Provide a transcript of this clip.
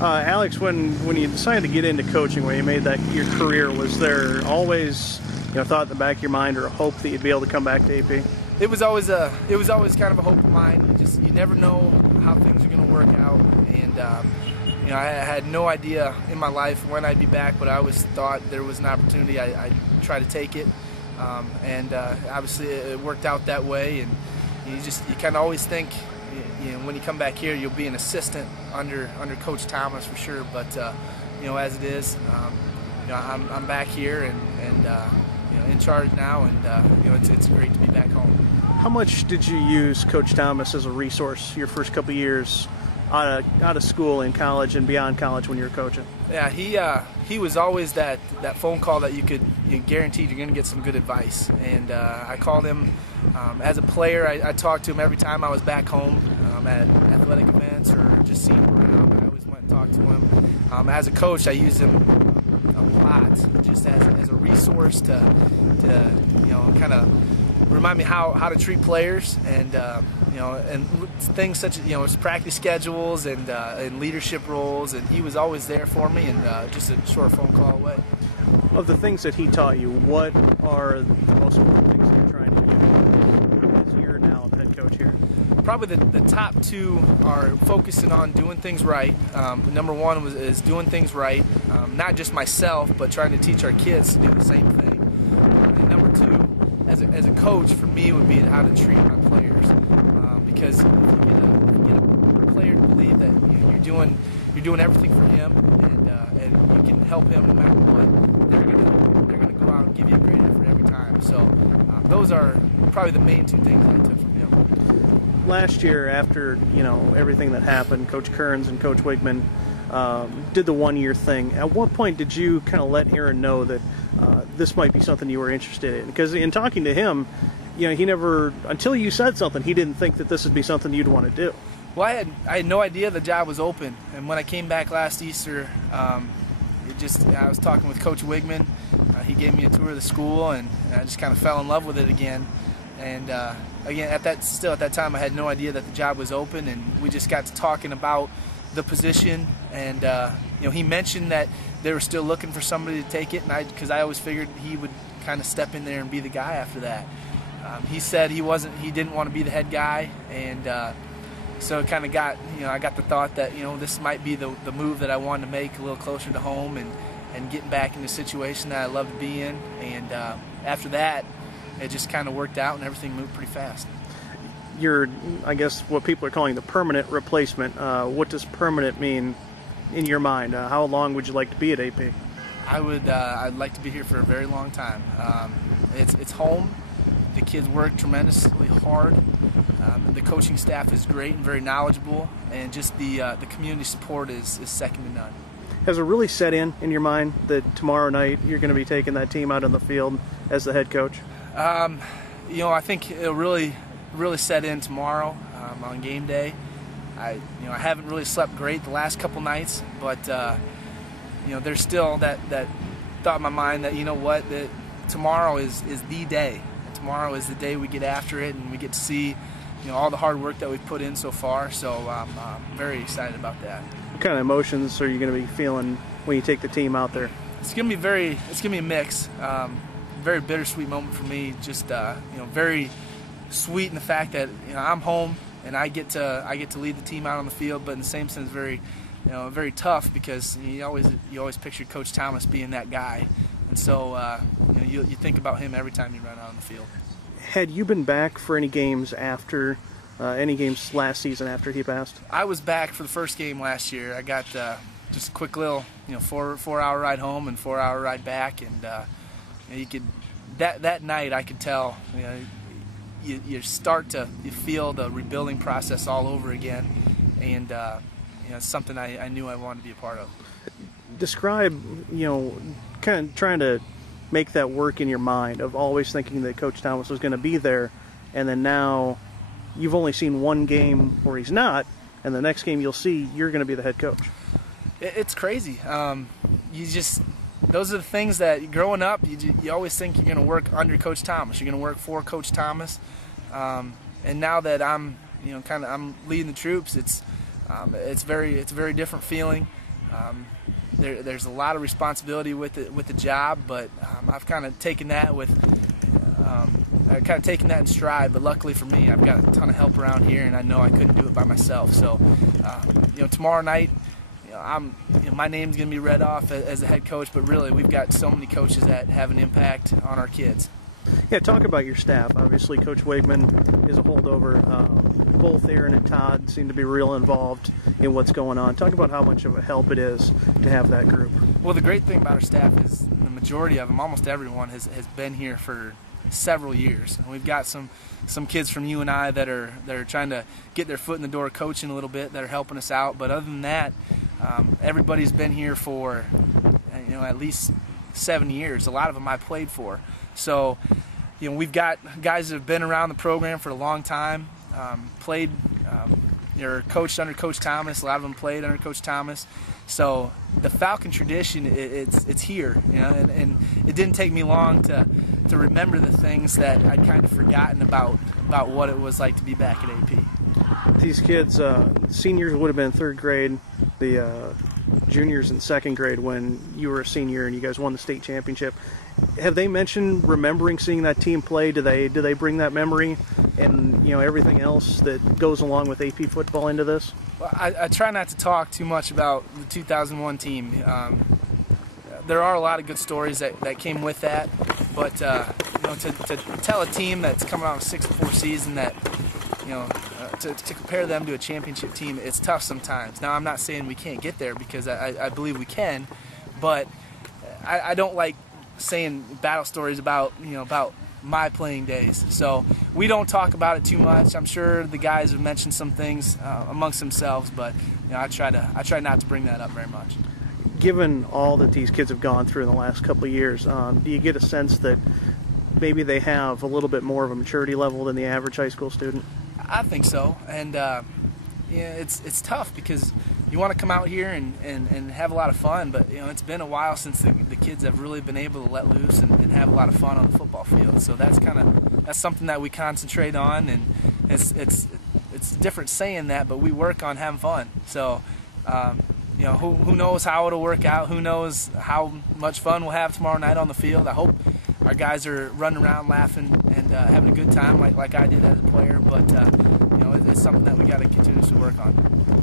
Alex, when you decided to get into coaching, when you made that your career, was there always thought in the back of your mind or a hope that you'd be able to come back to AP? It was always kind of a hope of mine. You never know how things are going to work out, and I had no idea in my life when I'd be back, but I always thought there was an opportunity. I'd try to take it, and obviously it worked out that way. And you kind of always think, when you come back here, you'll be an assistant under Coach Thomas for sure. But as it is, I'm back here and in charge now, and it's great to be back home. How much did you use Coach Thomas as a resource your first couple years out of school, in college, and beyond college when you were coaching? Yeah, he was always that phone call that you guaranteed you're going to get some good advice. And I called him as a player. I talked to him every time I was back home at athletic events or just seeing him around. I always went and talked to him. As a coach, I used him a lot, just as a resource to kind of remind me how to treat players, and and things such as practice schedules and leadership roles. And he was always there for me, and just a short phone call away. Of the things that he taught you, what are the most important things that you're trying to do as you're now the head coach here? Probably the top two are focusing on doing things right. Number one is doing things right, not just myself, but trying to teach our kids to do the same thing. And number two, as a coach, for me, would be how to treat my players. Because if you get a player to believe that you're doing everything for him, and you can help him no matter what, they're gonna go out and give you a great effort every time. So those are probably the main two things I took from him. Last year, after everything that happened, Coach Kearns and Coach Wigman did the one-year thing. At what point did you kind of let Aaron know that this might be something you were interested in? Because in talking to him, he never, until you said something, he didn't think that this would be something you'd want to do. Well, I had no idea the job was open, and when I came back last Easter, I was talking with Coach Wigman. He gave me a tour of the school, and I just kind of fell in love with it again. And again, at that time, I had no idea that the job was open, and we just got to talking about the position. And he mentioned that they were still looking for somebody to take it, and because I always figured he would kind of step in there and be the guy after that. He said he didn't want to be the head guy, and so it kind of got, I got the thought that this might be the move that I wanted to make, a little closer to home, and getting back in the situation that I love to be in. And after that, it just kind of worked out, and everything moved pretty fast. You're, I guess, what people are calling the permanent replacement. What does permanent mean in your mind? How long would you like to be at AP? I'd like to be here for a very long time. It's home. The kids work tremendously hard. The coaching staff is great and very knowledgeable, and just the community support is second to none. Has it really set in your mind that tomorrow night you're going to be taking that team out on the field as the head coach? I think it'll really set in tomorrow on game day. I haven't really slept great the last couple nights, but there's still that thought in my mind that that tomorrow is the day. Tomorrow is the day we get after it, and we get to see all the hard work that we've put in so far. So I'm very excited about that. What kind of emotions are you going to be feeling when you take the team out there? It's going to be a mix. Very bittersweet moment for me. Just very sweet in the fact that I'm home and I get to lead the team out on the field, but in the same sense very tough, because you always pictured Coach Thomas being that guy. And so you think about him every time you run out on the field. Had you been back for any games last season after he passed? I was back for the first game last year. I got just a quick little 4-hour ride home and 4-hour ride back, and that night I could tell you start to feel the rebuilding process all over again, and it's something I knew I wanted to be a part of. Describe, kind of trying to make that work in your mind of always thinking that Coach Thomas was going to be there, and then now you've only seen one game where he's not, and the next game you'll see you're going to be the head coach. It's crazy. Those are the things that growing up you always think you're going to work under Coach Thomas. You're going to work for Coach Thomas, and now that I'm I'm leading the troops, it's a very different feeling. There's a lot of responsibility with the job, but I've kind of taken that in stride. But luckily for me, I've got a ton of help around here, and I know I couldn't do it by myself. So, tomorrow night, my name's going to be read off as a head coach, but really we've got so many coaches that have an impact on our kids. Yeah, talk about your staff. Obviously, Coach Wigman is a holdover. Both Aaron and Todd seem to be real involved in what's going on. Talk about how much of a help it is to have that group. Well, the great thing about our staff is the majority of them, almost everyone, has been here for several years. And we've got some kids from UNI that are trying to get their foot in the door coaching a little bit, that are helping us out. But other than that, everybody's been here for at least 7 years. A lot of them I played for. So, we've got guys that have been around the program for a long time, played or coached under Coach Thomas. A lot of them played under Coach Thomas. So the Falcon tradition, it's here, and it didn't take me long to remember the things that I'd kind of forgotten about what it was like to be back at AP. These kids, seniors would have been third grade, the juniors in second grade when you were a senior and you guys won the state championship. Have they mentioned remembering seeing that team play? Do they bring that memory and everything else that goes along with AP football into this? Well, I try not to talk too much about the 2001 team. There are a lot of good stories that came with that, but to tell a team that's coming out of a 6-4 season that to compare them to a championship team, it's tough sometimes. Now, I'm not saying we can't get there, because I believe we can, but I don't like saying battle stories about my playing days. So we don't talk about it too much. I'm sure the guys have mentioned some things amongst themselves, but I try not to bring that up very much. Given all that these kids have gone through in the last couple of years, do you get a sense that maybe they have a little bit more of a maturity level than the average high school student? I think so, and it's tough because you want to come out here and have a lot of fun, but it's been a while since the kids have really been able to let loose and have a lot of fun on the football field. So that's something that we concentrate on, and it's different saying that, but we work on having fun. So who knows how it'll work out? Who knows how much fun we'll have tomorrow night on the field? I hope our guys are running around laughing and having a good time like I did as a player, but it's something that we got to continuously work on.